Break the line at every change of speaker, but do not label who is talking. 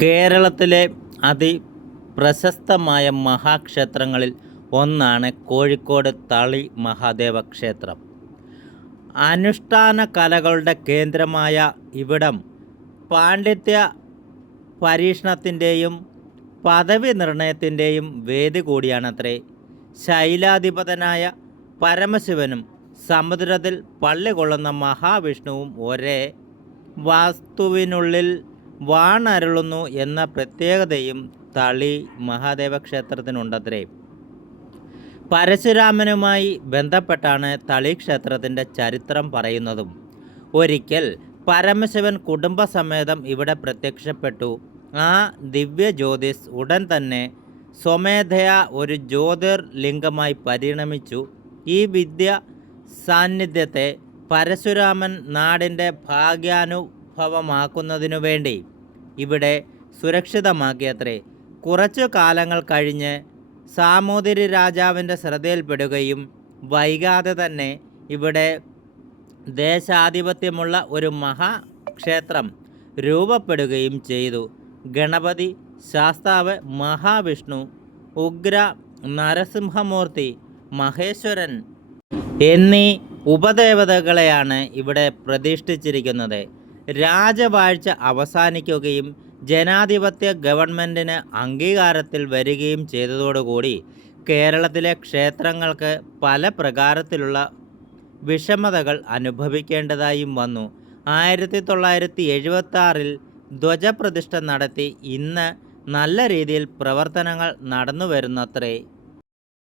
കേരളത്തിലെ അതിപ്രശസ്തമായ മഹാക്ഷേത്രങ്ങളിൽ ഒന്നാണ് കോഴിക്കോട് തളി മഹാദേവ ക്ഷേത്രം അനുഷ്ഠാന കലകളുടെ കേന്ദ്രമായ ഇവിടം പാണ്ഡിത്യ പരീക്ഷണത്തിന്റെയും പദവി നിർണയത്തിന്റെയും വേദി കൂടിയാണത്രേ. ശൈലാധിപതനായ പരമശിവനും സമുദ്രത്തിൽ പള്ളി കൊള്ളുന്ന മഹാവിഷ്ണുവും ഒരേ വാസ്തുവിനുള്ളിൽ വാണരുളുന്നു എന്ന പ്രത്യേകതയും തളി മഹാദേവ ക്ഷേത്രത്തിനുണ്ടത്രേ പരശുരാമനുമായി ബന്ധപ്പെട്ടാണ് തളി ക്ഷേത്രത്തിന്റെ ചരിത്രം പറയുന്നതും. ഒരിക്കൽ പരമശിവൻ കുടുംബസമേതം ഇവിടെ പ്രത്യക്ഷപ്പെട്ടു. ആ ദിവ്യ ജ്യോതിസ് ഉടൻ തന്നെ സ്വമേധയാ ഒരു ജ്യോതിർലിംഗമായി പരിണമിച്ചു. ഈ വിദ്യ സാന്നിധ്യത്തെ പരശുരാമൻ നാടിന്റെ ഭാഗ്യാനുഭവമാക്കുന്നതിനു വേണ്ടി ഇവിടെ സുരക്ഷിതമാക്കിയത്രേ. കുറച്ചു കാലങ്ങൾ കഴിഞ്ഞ് സാമൂതിരി രാജാവിന്റെ ശ്രദ്ധയിൽപ്പെടുകയും വൈകാതെ തന്നെ ഇവിടെ ദേശാധിപത്യമുള്ള ഒരു മഹാക്ഷേത്രം രൂപപ്പെടുകയും ചെയ്തു. ഗണപതി ശാസ്താവ് മഹാവിഷ്ണു ഉഗ്ര നരസിംഹമൂർത്തി മഹേശ്വരൻ എന്നീ ഉപദേവതകളെയാണ് ഇവിടെ പ്രതിഷ്ഠിച്ചിരിക്കുന്നത്. രാജവാഴ്ച അവസാനിക്കുകയും ജനാധിപത്യ ഗവൺമെന്റിന് അംഗീകാരത്തിൽ വരികയും ചെയ്തതോടുകൂടി കേരളത്തിലെ ക്ഷേത്രങ്ങൾക്ക് പല പ്രകാരത്തിലുള്ള വിഷമതകൾ അനുഭവിക്കേണ്ടതായും വന്നു. ആയിരത്തി തൊള്ളായിരത്തി എഴുപത്തി ആറിൽ ധ്വജപ്രതിഷ്ഠ നടത്തി ഇന്ന് നല്ല രീതിയിൽ പ്രവർത്തനങ്ങൾ നടന്നു വരുന്നത്രേ